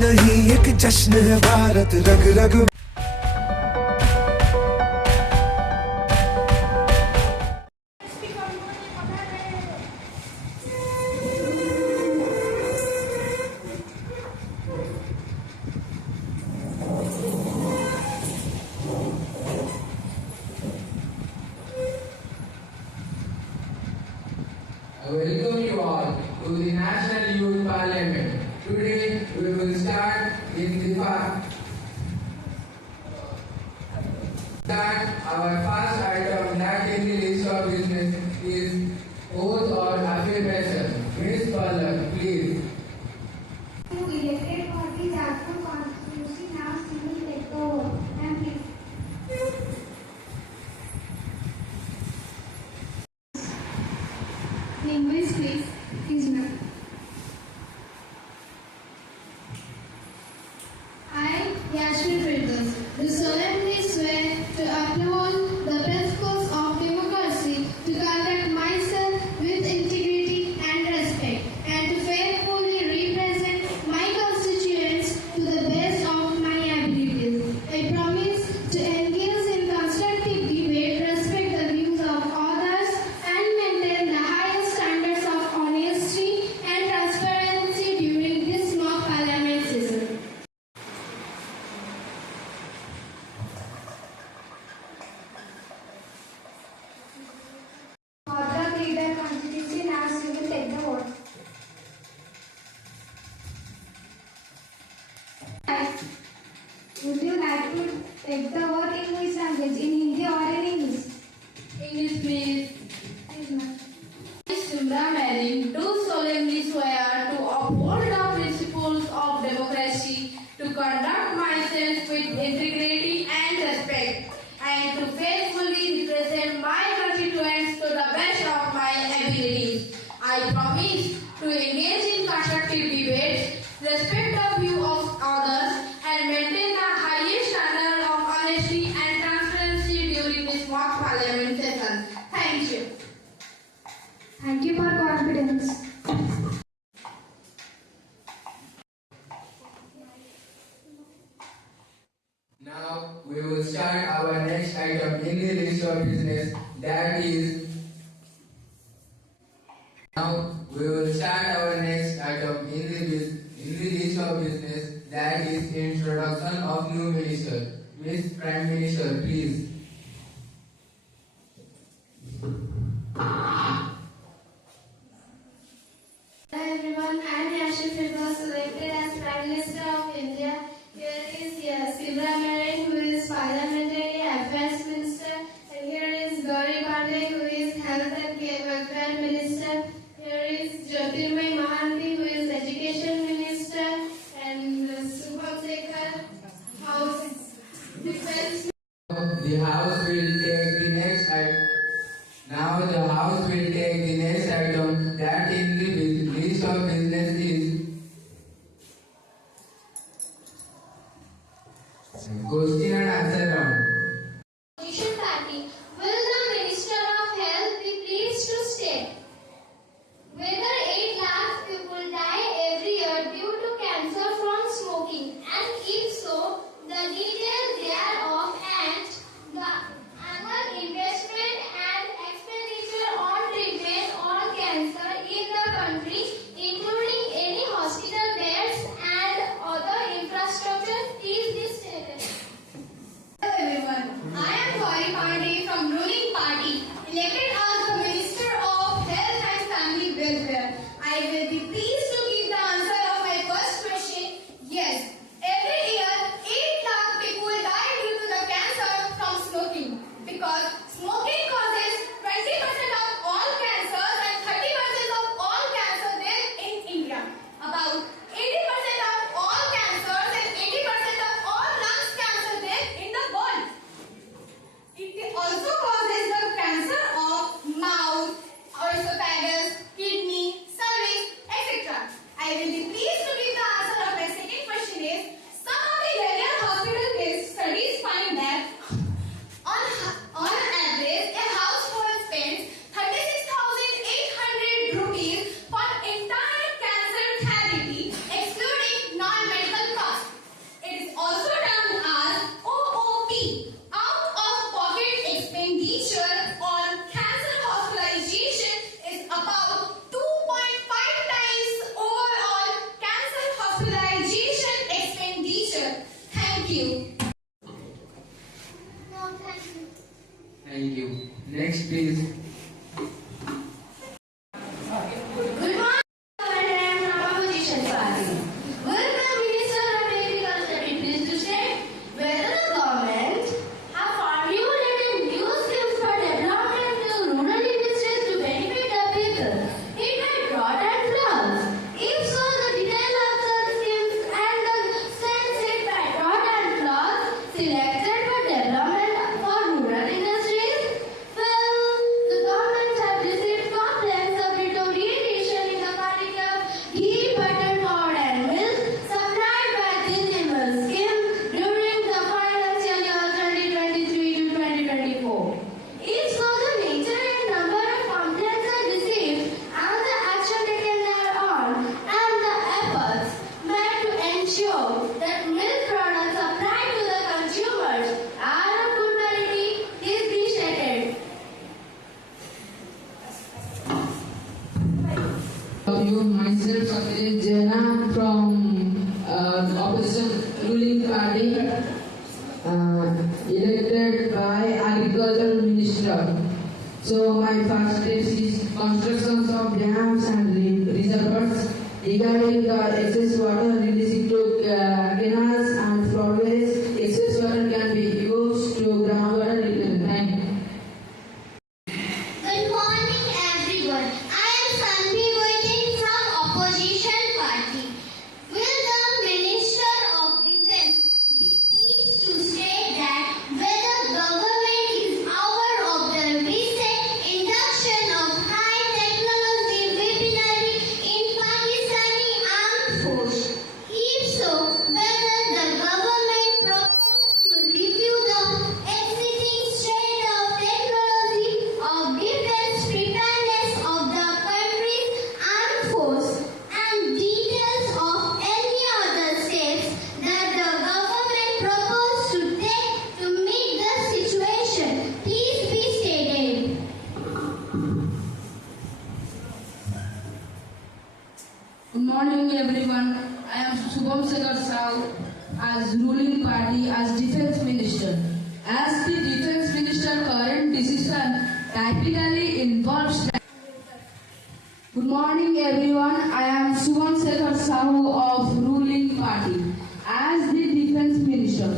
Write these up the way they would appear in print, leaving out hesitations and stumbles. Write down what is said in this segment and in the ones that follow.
नहीं एक जश्न है भारत, रग रग I welcome you all to the National Youth Parliament. Today we will start our first item that in the list of business is oath or affirmation. Ms. Palak, please. Elected for the Jharkhand constituency now civil take over. And please. English, please. Please, ma'am. I, Yashmin Firdaus, do solemnly swear to uphold the principles of democracy, to conduct myself with integrity and respect, and to faithfully represent my constituents to the best of my abilities. I promise to engage in constructive debate, respect the views of others, and maintain the highest standards of honesty and transparency during this mock parliament session. Bhadrap leader constituency now she will take the vote. Would you like to take the vote in which language? In Hindi or in English? English, please. Please, ma'am. I, Simra Marin, do solemnly swear to uphold the principles of democracy, to conduct myself with integrity and respect, and to faithfully represent my constituents to the best of my abilities. I promise to engage in constructive debates, respect the view of others, and maintain the highest standard of honesty and transparency during this mock parliament session. Thank you. Thank you for confidence. Now we will start our next item in the list of business, that is introduction of new minister. Miss Prime Minister, please. Hello everyone, I am Yashmin Firdaus, elected as Prime Minister of India. Here is Simra Marin, who is Parliamentary Affairs Minister, and here is Gauri Pandey, who is Health and Welfare Minister. Here is Jyotirmay Mohanty, who is Education Minister, and Subham Sekhar, House Defense. The House will take the next item. Now the House will take the next item that in the list of business is question and answer round. Opposition party, will the Minister of Health be pleased to state whether 8 lakh people die every year due to cancer from smoking, and if so, the details thereof and the annual investment and expenditure on treatment on cancer in the country, including any hospital beds and other infrastructure, is this stated. Hello everyone, I am Gauri Pandey from ruling party, elected as the Minister of Health and Family Welfare. I will be pleased to give the answer of my first question. Yes, every year 8 lakh people die due to the cancer from smoking, because smoking causes 20% of all cancers and 30% of all cancer deaths in India. About 80% of all cancers and 80% of all lungs cancer deaths in the world. It also causes the cancer of mouth, esophagus, kidney, cervix, etc. I will be pleased to give the answer of my second question is, some of the earlier hospital case studies find that on average a household spends 36,800 rupees for entire cancer therapy, excluding non-medical hospitalization expenditure. Thank you. No, thank you. Thank you. Next, please. Good morning, Government and Opposition Party. Will the Minister of Agriculture be pleased to state whether the government have formulated new schemes for development to rural industries to benefit the people hit by drought and floods? If so, the details of such schemes and the states hit by drought and floods selected for development for rural industries? Well, the government have received complaints subject to reiteration in the quantity of ghee, butter, curd and milk supplied by this animal scheme during the financial year 2023 to 2024. If so, the nature and number of complaints are received and the action taken thereon and the efforts made to ensure that milk products supplied to the consumers are of good quality is be stated. You, myself, Satyajit Jaina from opposition ruling party, elected by Agriculture Minister. So my first step is constructions of dams and reservoirs regarding the excess water releasing to canals and floodways. Excess water can be used to groundwater reclaimment. Good morning, everyone. I am Sanvi Waiting from Opposition Party. Will the Minister of Defence be pleased to state that whether government is aware of the recent induction of high technology weaponry in Pakistani armed force? If so, whether the government proposes to review the existing state of technology of defense preparedness of the country's armed force and details of any other steps that the government proposes to take to meet the situation. Please be stated. Good morning, everyone. I am Shubham Sekhar Sahu as ruling party as Defence Minister. As the Defence Minister, current decision typically involves. Good morning, everyone. I am Shubham Sekhar Sahu of ruling party as the Defence Minister.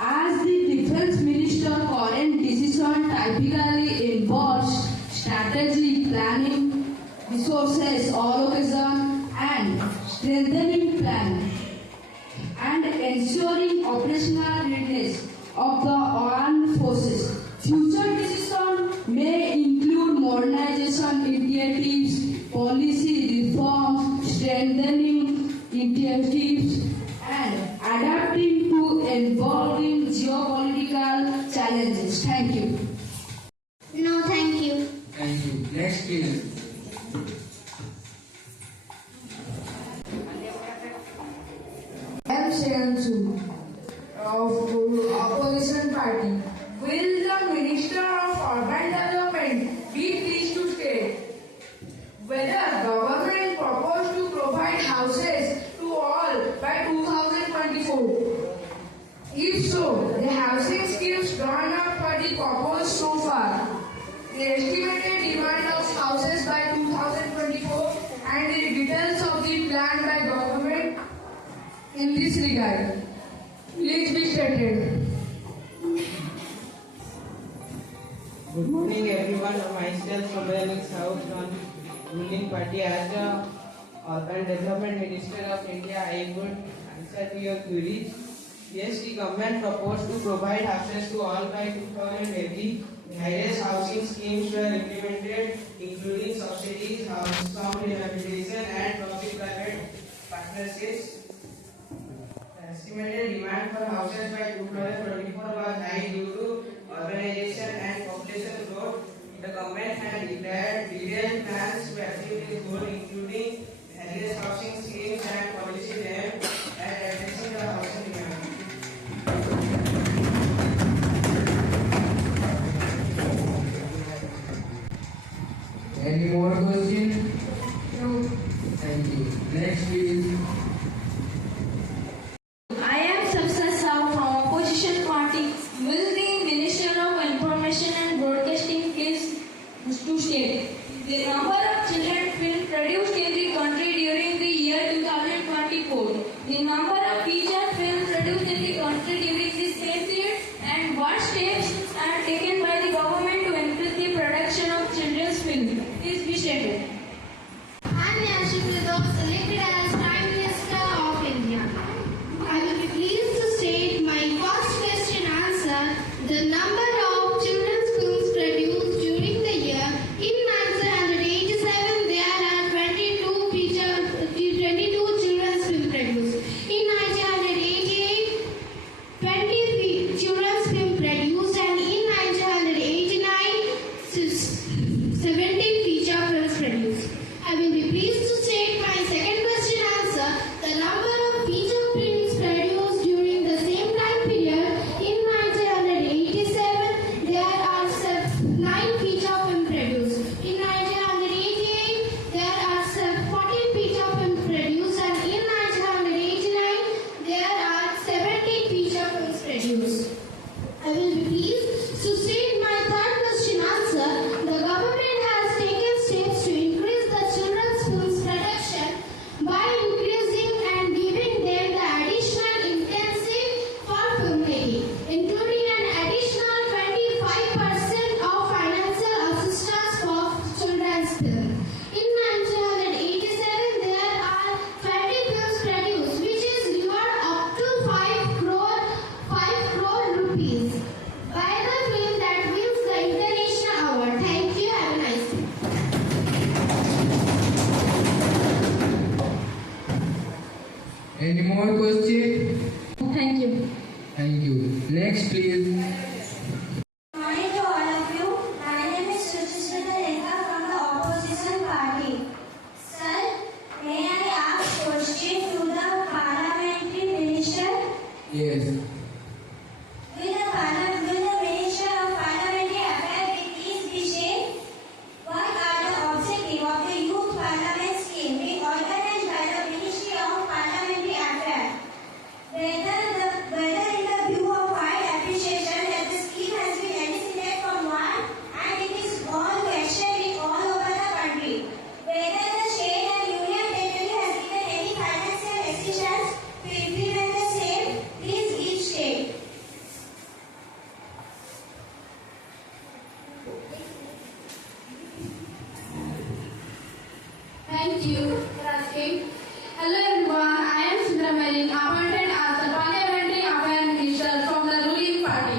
As the Defence Minister, current decision typically involves strategy, planning, resources allocation and strengthening plan and ensuring operational readiness of the armed forces. Future decisions may include modernization initiatives, policy reforms, strengthening initiatives and adapting to evolving geopolitical challenges. Thank you. No, thank you. Thank you. Next, please. I am Shreyansu of opposition party. Will the Minister of Urban Development be pleased to state whether government propose to provide houses to all by 2024? If so, the housing schemes drawn up for the proposed so far, the estimated demand of houses by 2024 and the details of the plan by government in this regard. Please be stated. Good morning, everyone. Myself, Sobrani South from ruling party. As the Urban Development Minister of India, I would answer to your queries. Yes, the government proposed to provide houses to all by 2020. Various housing schemes were implemented, including subsidies, house sound rehabilitation, and public-private partnerships. The estimated demand for houses by 2024 was high due to urbanization and population growth. The government had declared detailed plans to achieve this goal, including various housing schemes and policy aimed at addressing the housing demand. Any more questions? No. Thank you. Next, please. Any more question? Thank you. Thank you. Next, please. Morning to all of you. My name is Suchismita Lekha from the opposition party. Sir, may I ask question to the parliamentary minister? Yes. Will the minister of parliamentary affairs please be shared? What are the objectives of the youth parliament scheme being organized by the Ministry of Parliamentary Affairs? Whether in the view of wide appreciation that the scheme has been elicited from one and it is all to extend it all over the country. Whether the state and union territory has given any financial assistance to implement the same, please each state. Thank you for asking. Hello everyone, I am Sundra Marin, appointed as the Parliamentary Affairs Minister from the ruling party.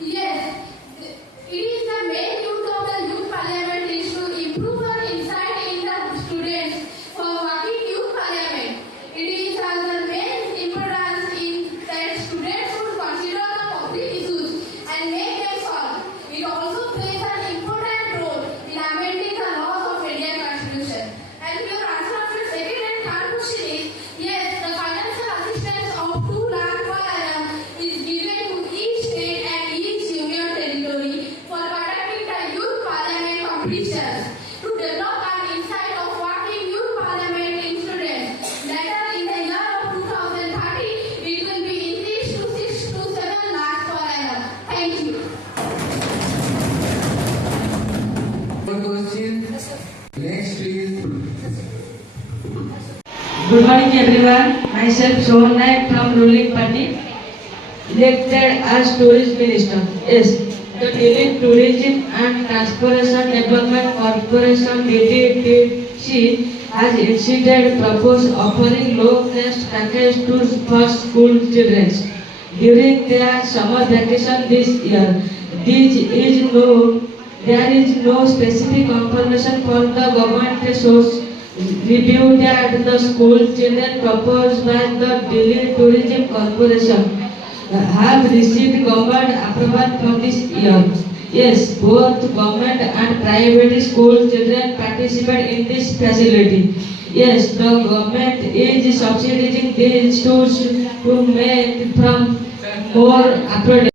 Yes, it is the main use of the youth parliament is to improve the insight in the students for working youth parliament. It is as the main importance in that students should consider the public issues and make them solve. It also plays an important role in amending the laws of Indian Constitution. And your answer of your second and third question is yes, the financial assistance of 2 lakh per annum is given to each state and each union territory for conducting the youth parliament competitions to develop an insight of working youth parliament in students. Later in the year of 2030, it will be increased to 6 to 7 lakhs per annum. Thank you. More question? Next, please. Good morning everyone. Myself Sohan Naik from ruling party, elected as tourist minister. Yes, the Delhi Tourism and Transportation Development Corporation DTTC has initiated proposed offering low cost package tours for school children during their summer vacation this year. There is no specific confirmation for the government source review that the school children proposed by the Delhi Tourism Corporation have received government approval for this year. Yes, both government and private school children participate in this facility. Yes, the government is subsidizing these tours to make from more affordable.